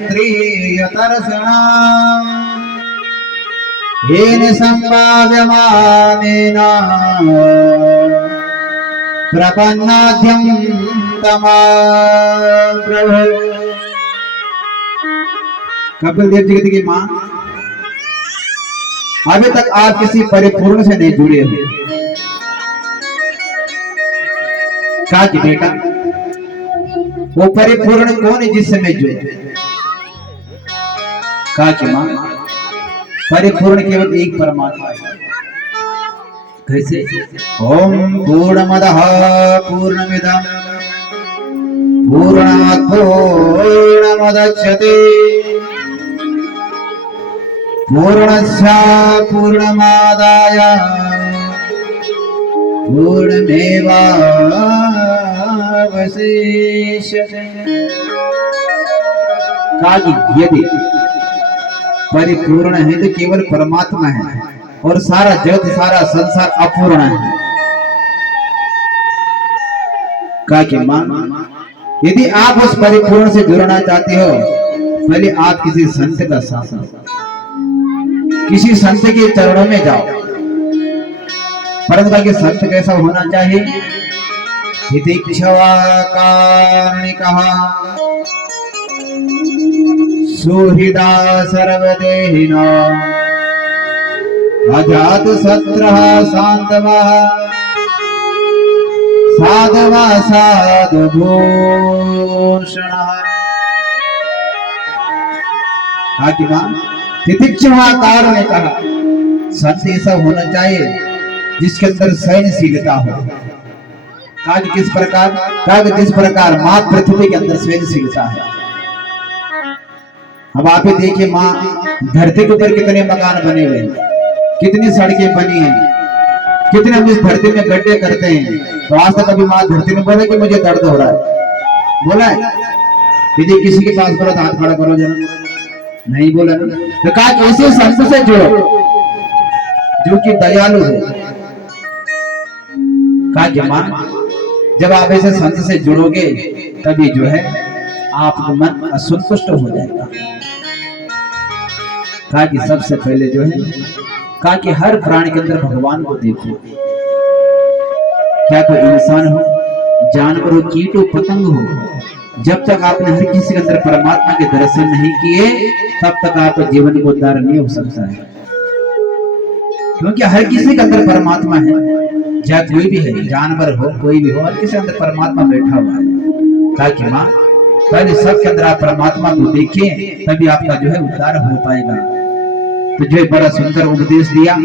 मैत्रीयतर्षणा येन संभाव्यमानेन प्रपन्नाद्यं तमाप्रभु। कपिल देव जी की मां, अभी तक आप किसी परिपूर्ण से नहीं जुड़े हो। कहा कि बेटा वो परिपूर्ण कौन है जिससे मैं जुड़े? कहा कि मां परिपूर्ण केवल एक परमात्मा है। कैसे? ओम पूर्णमदः पूर्णमिदं पूर्णात् पूर्णमुदच्यते पूर्णस्य पूर्णमादाय पूर्णमेवावशिष्यते। कहा कि यदि परिपूर्ण है तो केवल परमात्मा है और सारा जगत सारा संसार अपूर्ण है। कहा कि मां यदि आप उस परिपूर्ण से जुड़ना चाहते हो पहले आप किसी संत का साथ लो, किसी संत के चरणों में जाओ। परंतु कि संत कैसा होना चाहिए? तितिक्षवा कारणिकः सुहृदा सर्वदेहिना अजात शत्रः शान्तवः साधवा साधुभूषणः। तितिक्षवा कारणिकः संत ऐसा होना चाहिए जिसके अंदर सहनशीलता हो। कहा कि किस प्रकार? कहा कि जिस प्रकार माँ पृथ्वी के अंदर सहनशीलता है। अब आप ही देखिए माँ धरती के ऊपर कितने मकान बने हुए हैं, कितनी सड़कें बनी हैं, कितने हम इस धरती में गड्ढे करते हैं। तो आज तक अभी माँ धरती ने बोला कि मुझे दर्द हो रहा है? बोला है? यदि किसी के पास बोला तो हाथ खड़ा करो जरा, नहीं बोला ना। तो कहा कि ऐसे संत से जुड़ो जो कि दयालु हो। कहा कि मां जब आप ऐसे संत से जुड़ोगे तभी जो है आपका मन असंतुष्ट हो जाएगा। कहा कि सबसे पहले जो है कहा कि हर प्राणी के अंदर भगवान को देखो। क्या कोई इंसान हो, जानवर हो, कीट हो, पतंग हो, जब तक आपने हर किसी के अंदर परमात्मा के दर्शन नहीं किए तब तक आपका जीवन को उद्धार नहीं हो सकता है। क्योंकि हर किसी के अंदर परमात्मा है, चाहे कोई भी है, जानवर हो, कोई भी हो, हर किसी के अंदर परमात्मा बैठा हुआ है। कहा कि मां पहले सबके अंदर आप परमात्मा को देखिए तभी आपका जो है उद्धार हो पाएगा। तो जो बड़ा सुंदर उपदेश दिया,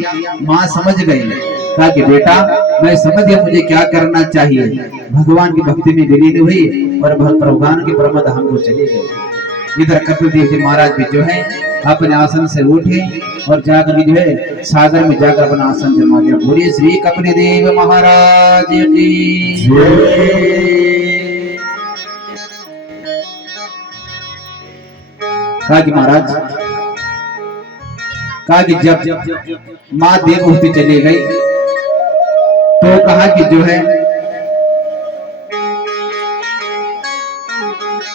मां समझ गई। कहा कि बेटा मैं समझ गया मुझे क्या करना चाहिए। भगवान की भक्ति में विलीन हुई और भगवान के परम धाम को चले गए। इधर कपिल देव जी महाराज भी जो है अपने आसन से उठे और जाकर जो है सागर में जाकर अपना आसन जमा लिया। बोलिए श्री कपिल देव महाराज की जय। कहा कि महाराज, कहा कि जब माँ देवभूति चली गई तो कहा कि जो है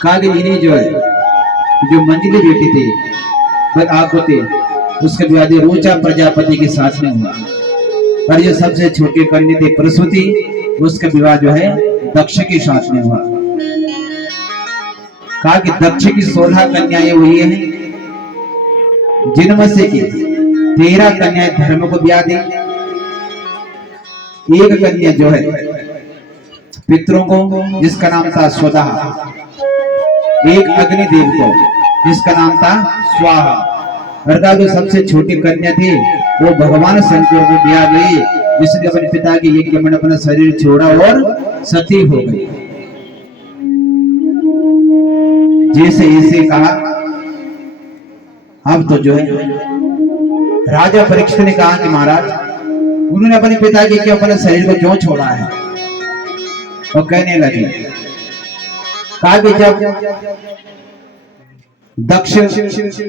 कहा कि इन्हीं जो है जो मंजली बेटी थी वह आपको थे उसके विवाह रोचा प्रजापति के साथ में हुआ। और जो सबसे छोटी कन्या थी प्रसूति उसका विवाह जो है दक्ष के साथ में हुआ। कहा कि दक्ष की 16 कन्याएं हुई हैं जिनमें से 13 कन्याएं धर्म को ब्याह दी, एक कन्या जो है पितरों को जिसका नाम था स्वधा, एक अग्निदेव को जिसका नाम था स्वाहा। और जो सबसे छोटी कन्या थी वो भगवान शंकर को ब्याह गई जिसने अपने पिता के यज्ञ में अपना शरीर छोड़ा और सती हो गई। जैसे इसे कहा अब तो जो है राजा परीक्षित ने कहा कि महाराज उन्होंने अपने पिता के क्यों अपने शरीर को क्यों छोड़ा है? और कहने लगे कहा कि जब दक्ष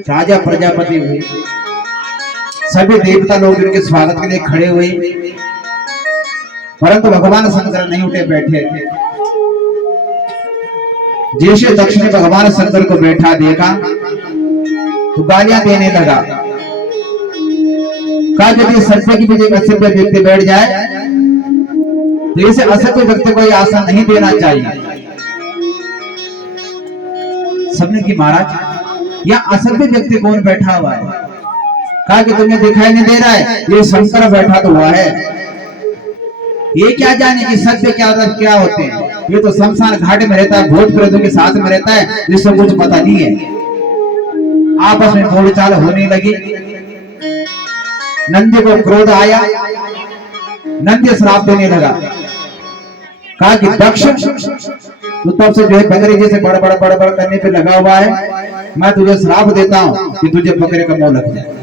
राजा प्रजापति हुए सभी देवता लोग उनके स्वागत के लिए खड़े हुए परंतु भगवान शंकर नहीं उठे बैठे। जैसे दक्ष ने भगवान शंकर को बैठा देखा तो गालियां देने लगा। कहा यदि सत्य की बीच एक असभ्य व्यक्ति बैठ जाए तो इसे असभ्य व्यक्ति को यह आसन नहीं देना चाहिए। सबने की महाराज यह असभ्य व्यक्ति कौन बैठा हुआ है? कहा कि तुम्हें दिखाई नहीं दे रहा है, ये शंकर बैठा तो हुआ है। ये क्या जाने कि सत्य क्या होते हैं? ये तो शमशान घाट में रहता है, भूत प्रेतों के साथ में रहता है, जिससे कुछ पता नहीं है। आपस में बोलचाल होने लगी। नंदी को क्रोध आया, नंदी श्राप देने लगा। कहा कि दक्ष तो तब से जो है बकरे जैसे बड़ बड़ करने पे लगा हुआ है, मैं तुझे श्राप देता हूं कि तुझे बकरे का मुंह लग जाए।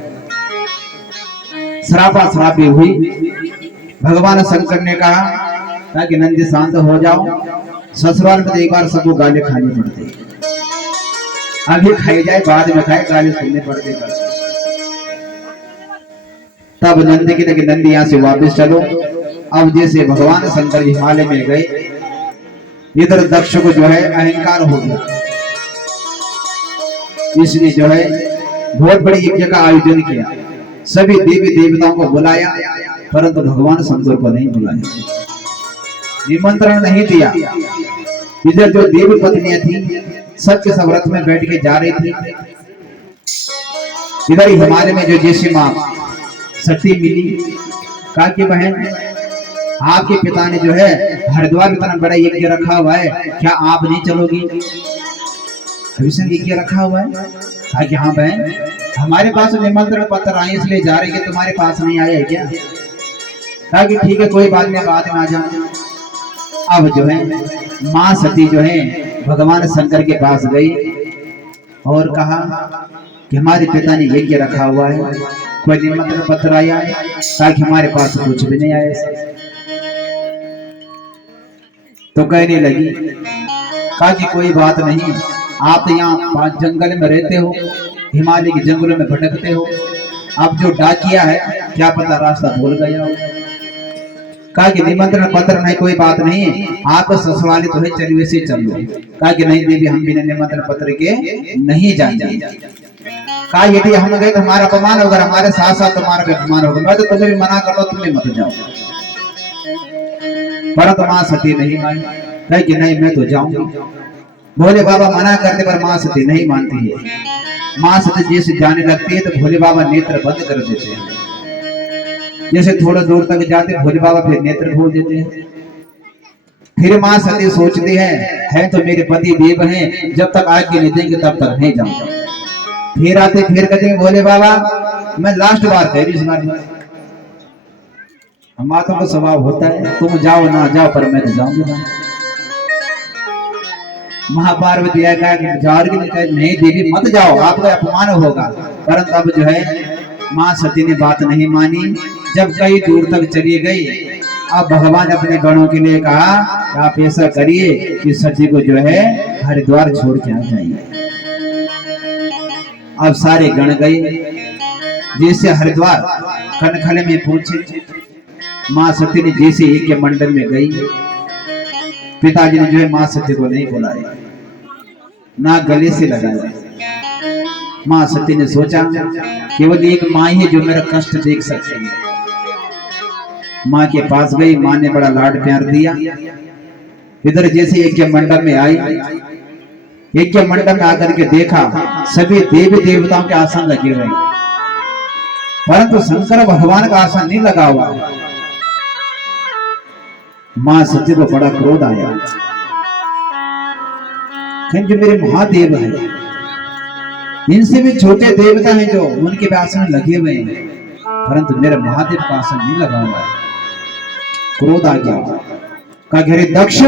श्रापी हुई। भगवान शंकर ने कहा ताकि नंदी शांत हो जाओ, ससुराल में एक बार सबको गाली खानी पड़ती है, अभी खाई जाए बाद में खाए, गाली सुनने पड़ते। तब नंदी की लगी नंदी यहाँ से वापस चलो। अब जैसे भगवान शंकर हिमालय में गए, इधर दक्ष को जो है अहंकार हो गया, इसलिए जो है बहुत बड़ी यज्ञ का आयोजन किया, सभी देवी देवताओं को बुलाया, परंतु भगवान शंकर को नहीं बुलाया, निमंत्रण नहीं दिया। इधर जो देवी पत्नियां थी सब के सब रथ में बैठ के जा रही थी। इधर हिमालय में जो जैसी मां सती मिली। कहा कि बहन आपके पिता ने जो है हरिद्वार में इतना बड़ा यज्ञ रखा हुआ है, क्या आप नहीं चलोगी? अभिषेक यज्ञ रखा हुआ है। कहा कि हाँ बहन, हमारे पास निमंत्रण पत्र आए इसलिए जा रही है, तुम्हारे पास नहीं आया है क्या? कहा कि ठीक है कोई बात नहीं, बाद में आ जाना। अब जो है मां सती जो है भगवान शंकर के पास गई और कहा कि हमारे पिता ने यज्ञ रखा हुआ है, कोई निमंत्रण पत्र आया है? कहा कि हमारे पास कुछ भी नहीं आया। तो कहने लगी, कहा कि कोई बात नहीं, आप तो यहाँ जंगल में रहते हो, हिमालय के जंगलों में भटकते हो, अब जो डाकिया है क्या पता रास्ता भूल गया हो। कहा कि निमंत्रण पत्र नहीं, कोई बात नहीं, आप ससुराली तो है, चलिए से चल लो। कहा कि नहीं देवी, हम बिना निमंत्रण पत्र के नहीं जाएंगे। कहा यदि हम गए तो हमारा अपमान होगा, हमारे साथ साथ तुम्हारा भी अपमान होगा, मैं तो तुम्हें भी मना कर लो, तुम्हें मत जाओ। परंतु मां सती नहीं मानी, कहे कि नहीं मैं तो जाऊंगी। भोले बाबा मना करने पर मां सती नहीं मानती है। मां सती जैसे जाने लगती है तो भोले बाबा नेत्र बंद कर देते हैं। जैसे थोड़ा दूर तक जाते भोले बाबा फिर नेत्र खोल देते हैं। फिर मां सती सोचती है तो मेरे पति देव हैं, जब तक आज्ञा नहीं देंगे तब तक नहीं जाऊंगा। फिर आते फिर कहते हैं भोले बाबा मैं लास्ट बार कह रही हूँ, हमारा तो स्वभाव होता है, तुम जाओ ना जाओ पर मैं तो जाऊंगी। महापार्वती नहीं देवी मत जाओ, आपका अपमान होगा। परंतु अब जो है मां सती ने बात नहीं मानी। जब कई दूर तक चली गई, अब भगवान अपने गणों के लिए कहा आप ऐसा करिए कि सती को जो है हरिद्वार छोड़ के आ जाइए। अब सारे गण गए, जैसे हरिद्वार कनखले में पहुंचे, मां सती ने जैसे एक के मंडल में गई, पिताजी ने जो है मां सती को नहीं बुलाया, ना गले से लगाया। मां सती ने सोचा केवल एक मां ही है जो मेरा कष्ट देख सकती है। मां के पास गई, मां ने बड़ा लाड प्यार दिया। इधर जैसे एक के मंडप में आई, एक के मंडप में आकर के देखा सभी देवी देवताओं के आसन लगे हुए, परंतु शंकर भगवान का आसन नहीं लगा हुआ। मां सती को बड़ा क्रोध आया, जो मेरे महादेव है, इनसे भी छोटे देवता हैं जो उनके भी आसन लगे हुए हैं, परंतु मेरा महादेव का आसन नहीं लगा हुआ है। क्रोध आ गया। कहा घरे दक्ष,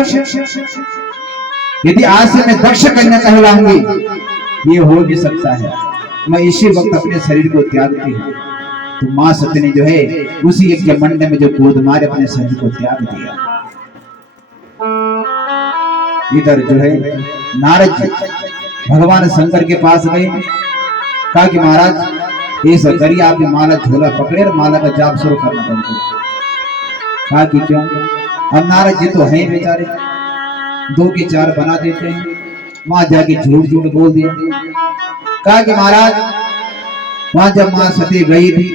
यदि आज से मैं दक्ष कन्या कहलाऊंगी ये हो भी सकता है, मैं इसी वक्त अपने शरीर को त्यागती हूँ। तो मां सती ने जो है उसी यज्ञ मंडल में जो कूद मारे अपने शरीर को त्याग दिया। इधर जो है नारद जी भगवान शंकर के पास गए, कहा कि महाराज ऐसा करिए आप माला झोला पकड़े और माला का जाप शुरू करना बंद करो। कहा कि क्यों? अब नारद जी तो हैं बेचारे, 2 की 4 बना देते हैं। वहां जाके झूठ झूठ बोल दिया। कहा कि महाराज वहां जब मां सती गई थी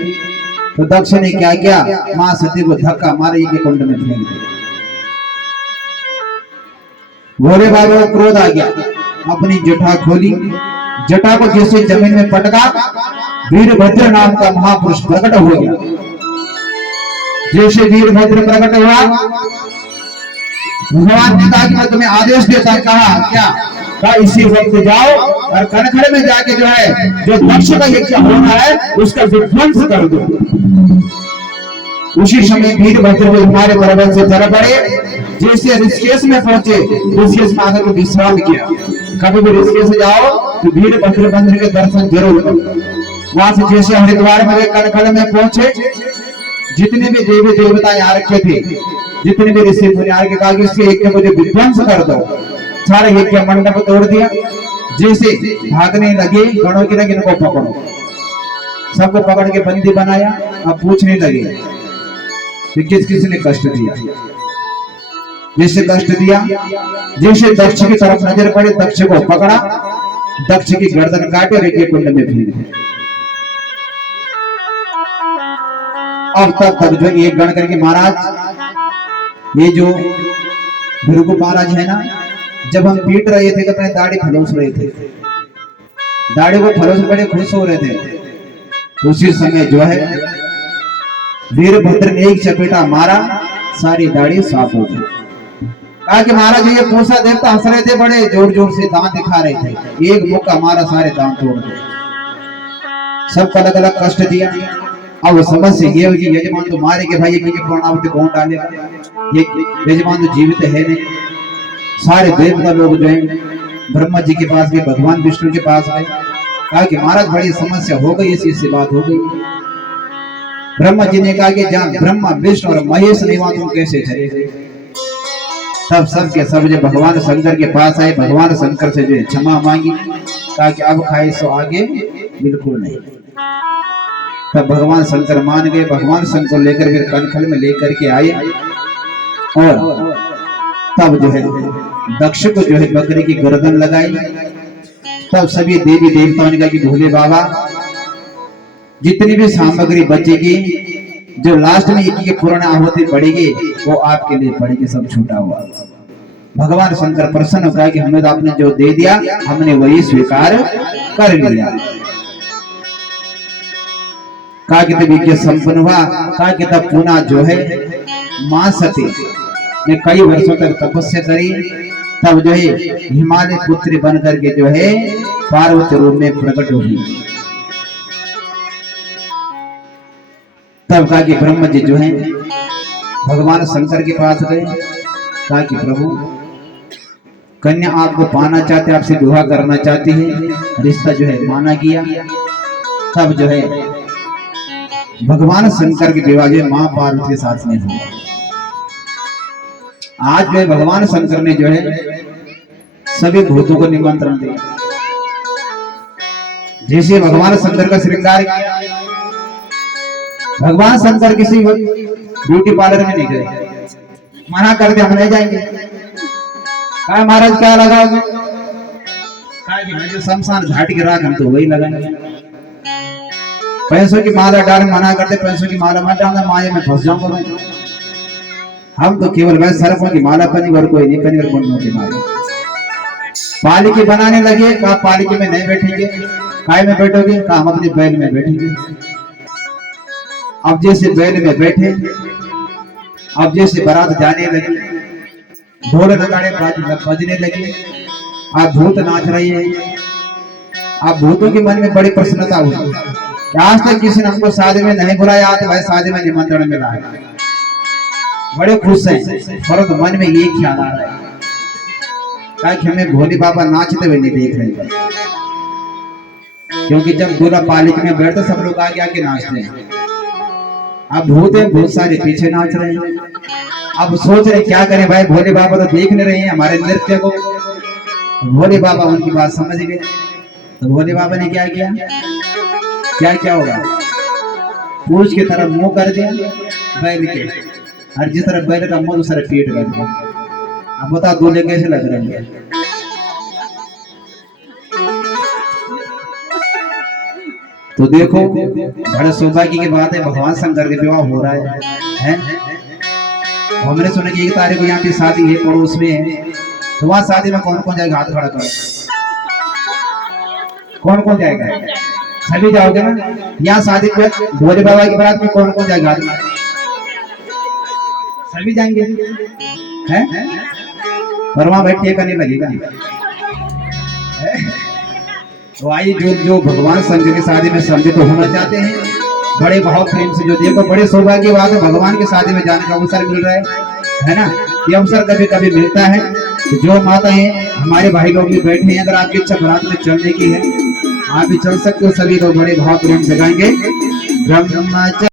तो दक्ष ने क्या किया, मां सती को धक्का मारे के कुंड में फेंक दिया। भोले बाबा को क्रोध आ गया, अपनी जटा खोली, जटा को जैसे जमीन में पटका, वीरभद्र नाम का महापुरुष प्रकट हो गया। जैसे वीरभद्र प्रकट हुआ, भगवान ने कहा कि मैं तुम्हें आदेश देता, कहा क्या, कहा इसी वक्त जाओ और कनखड़ में जाके जो है जो दक्ष का यज्ञ होना है उसका विध्वंस कर दो। उसी समय वीरभद्र को हमारे पर्वत से चढ़ पड़े, जैसे ऋषिकेश में पहुंचे, ऋषिकेश में आकर विश्राम किया। कभी भी ऋषिकेश जाओ तो वीरभद्र मंदिर के दर्शन जरूर करो। वहां से जैसे हरिद्वार में कनखड़ में पहुंचे, जितने भी देवी देवता यहाँ रखे थे, जितने भी ऋषि मुनि आके कहा कि इसके यज्ञ को विध्वंस कर दो, सारे यज्ञ मंडप तोड़ दिया। जैसे भागने लगे, गणों की लगे इनको पकड़ो, सबको पकड़ के बंदी बनाया। अब पूछने लगे कि किस किस ने कष्ट दिया, जिससे कष्ट दिया, जैसे दक्ष की तरफ नजर पड़े, दक्ष को पकड़ा, दक्ष की गर्दन काटे और यज्ञ कुंड में फेंक दिया। अब तक जो एक गण करके महाराज, ये जो भृगु महाराज है ना, जब हम पीट रहे थे तो अपने दाढ़ी फलोस रहे थे, दाढ़ी को फलोस बड़े खुश हो रहे थे। उसी समय जो है वीरभद्र ने एक चपेटा मारा, सारी दाढ़ी साफ हो गई। कहा कि महाराज ये पूसा देवता हंस रहे थे, बड़े जोर जोर से दांत दिखा रहे थे, एक मुक्का मारा, सारे दांत तोड़ गए, सबको अलग अलग कष्ट दिया। अब समस्या ये हुई कि यजमान तो मारे के भाई ये प्रणावती कौन डालेगा, ये यजमान तो जीवित है नहीं। सारे देवता लोग जो है ब्रह्मा जी के पास गए, भगवान विष्णु के पास गए, कहा कि महाराज बड़ी समस्या हो गई, इसी से बात हो गई। ब्रह्मा जी ने कहा कि जहाँ ब्रह्मा विष्णु और महेश नहीं वहां तुम कैसे चले गए। तब सब के सब जो भगवान शंकर के पास आए, भगवान शंकर से जो क्षमा मांगी, कहा कि अब खाए सो आगे बिल्कुल नहीं। तब भगवान शंकर मान गए, भगवान शंकर लेकर फिर कनखल में लेकर के आए और तब जो है दक्ष को जो है बकरी की गर्दन लगाई। तब सभी देवी देवताओं ने कहा कि भोले बाबा जितनी भी सामग्री बचेगी, जो लास्ट में एक पूर्ण आहुति पड़ेगी, वो आपके लिए पड़ेगी, सब छूटा हुआ। भगवान शंकर प्रसन्न होकर कि हमें तो आपने जो दे दिया हमने वही स्वीकार कर लिया। कहा कि तब यज्ञ संपन्न हुआ। कहा कि तब पुनः जो है मां सती ने कई वर्षों तक तपस्या करी, तब जो है हिमालय पुत्री बन करके जो है पार्वती रूप में प्रकट हुई। तब कहा कि ब्रह्मा जी जो है भगवान शंकर के पास गए, कहा कि प्रभु कन्या आपको पाना चाहते, आपसे विवाह करना चाहती है, रिश्ता जो है माना गया। तब जो है भगवान शंकर के विवाह जो मां पार्वती के साथ में हुआ। आज जो भगवान शंकर ने जो है सभी भूतों को निमंत्रण दिया। जैसे भगवान शंकर का श्रृंगार किया, भगवान शंकर किसी ब्यूटी पार्लर में नहीं गए, मना कर दिया हम नहीं जाएंगे। कहा महाराज क्या लगाओगे? कहा कि मैं जो शमशान घाट की राख हम तो वही लगाएंगे। पैसों की माला डाल मना करते, पैसों की माला मत डालना, माया में फंस जाऊंगा मैं। हम तो केवल वह सर्पों की माला पहनी और कोई नहीं पहनी, और मुंडों की माला। पालिकी बनाने लगे, कहा पालिकी में नहीं बैठेंगे। काय में बैठोगे? कहा हम अपने बैल में बैठेंगे। अब जैसे बैल में बैठे, अब जैसे बारात जाने लगी, ढोल नगाड़े बजने लगे, आप भूत नाच रही है। आप भूतों के मन में बड़ी प्रसन्नता हुई। आज तक किसी ने हमको शादी में नहीं बुलाया, आज भाई शादी में निमंत्रण मिला है, बड़े खुश हैं। परंतु मन में ये ख्याल आ रहा है कि हमें भोले बाबा नाचते हुए नहीं देख रहे, क्योंकि जब दूल्हा पालिक में बैठते सब लोग आगे आके नाचते हैं। अब भूत है, बहुत सारे पीछे नाच रहे हैं। अब सोच रहे क्या करें भाई, भोले बाबा तो देख नहीं रहे हैं हमारे नृत्य को। भोले बाबा उनकी बात समझ गए, तो भोले बाबा ने क्या किया, क्या होगा, पूछ की तरफ मुंह कर दिया बैल के, और जिस तरह बैल का मुंह उस तरह पीठ कर दिया। अब बता दूल्हे कैसे लग रहे हैं? तो देखो बड़े सौभाग्य की बात है, भगवान शंकर के विवाह हो रहा है? हमने सुना कि 1 तारीख को यहाँ पे शादी है, पड़ोस में है, तो वहाँ शादी में कौन कौन जाएगा? हाथ खड़ा करो, कौन कौन जाएगा? सभी जाओगे ना? यहाँ शादी में भोले बाबा की बारात में कौन कौन जाएगा? सभी जाएंगे हैं? पर वहां बैठ टेका नहीं लगेगा। तो आइए जो भगवान शंकर की शादी में सम्मिलित होना चाहते हैं, बड़े भाव प्रेम से, जो देखो बड़े सौभाग्य बात है, भगवान की शादी में जाने का अवसर मिल रहा है ना? ये अवसर कभी कभी मिलता है। तो जो माता है, हमारे भाई लोग भी बैठे हैं, अगर आपकी इच्छा बारात में चलने की है, आप भी चल सकते हो। सभी लोग बड़े भाव प्रेम से गाएंगे ब्रह्मचारी